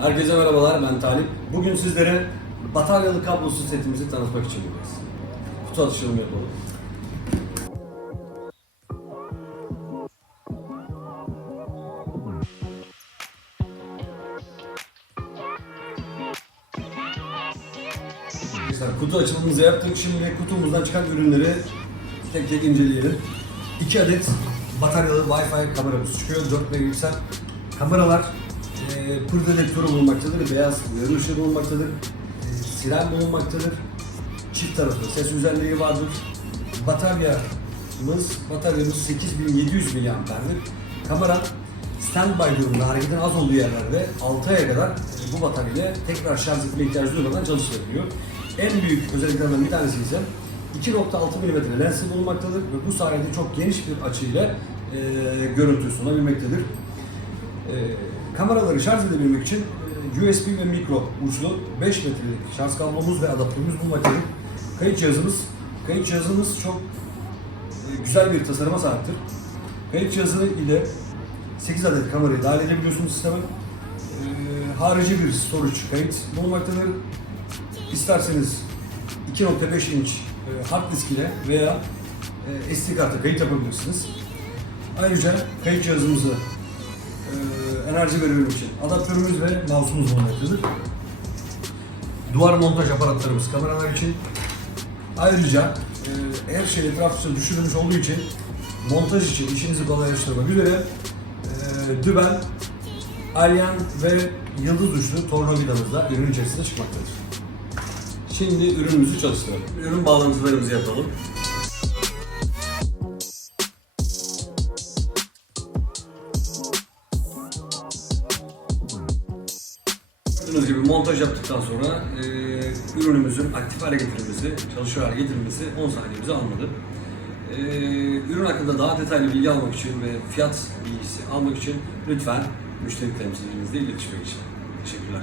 Herkese merhabalar, ben Talip. Bugün sizlere bataryalı kablosuz setimizi tanıtmak için buradayız. Kutu açılımı yapalım. Mesela kutu açılımımızı yaptık. Şimdi kutumuzdan çıkan ürünleri tek tek inceleyelim. 2 adet bataryalı Wi-Fi kameramız çıkıyor. 4 megapiksel kameralar pır dedektörü bulunmaktadır. Beyaz uyarı ışığı bulunmaktadır. E, siren bulunmaktadır. Çift taraflı ses özelliği vardır. Bataryamız, bataryamız 8700 mAh'dir. Kamera standby durumunda hareketin az olduğu yerlerde 6 aya kadar e, bu bataryayla tekrar şarj etme ihtiyacı duymadan çalışabiliyor. En büyük özelliklerinden bir tanesi ise 2.6 mm lensi bulunmaktadır ve bu sayede çok geniş bir açıyla e, görüntü sunabilmektedir. E, kameraları şarj edebilmek için e, USB ve mikro uçlu 5 metrelik şarj kablomuz ve adaptörümüz bulunmaktadır. Kayıt cihazımız, kayıt cihazımız çok e, güzel bir tasarıma sahiptir. Kayıt cihazı ile 8 adet kamerayı dahil edebiliyorsunuz sisteme. E, harici bir storage kayıt bulunmaktadır. İsterseniz 2.5 inç e, hard disk ile veya SD kartla kayıt yapabilirsiniz. Ayrıca kayıt cihazımızı enerji verebilmek için adaptörümüz ve mouse'umuz bulunmaktadır. Duvar montaj aparatlarımız kameralar için. Ayrıca e, her şey etraflıca düşürülmüş olduğu için montaj için işinizi kolaylaştırmak üzere e, dübel, alyan ve yıldız uçlu tornavidamız da ürün içerisinde çıkmaktadır. Şimdi ürünümüzü çalıştıralım. Ürün bağlantılarımızı yapalım. Gördüğünüz gibi montaj yaptıktan sonra e, ürünümüzün aktif hale getirilmesi, çalışıyor hale getirilmesi 10 saniyemizi almadı. E, ürün hakkında daha detaylı bilgi almak için ve fiyat bilgisi almak için lütfen müşteri temsilcimizle iletişime geçin. Teşekkürler.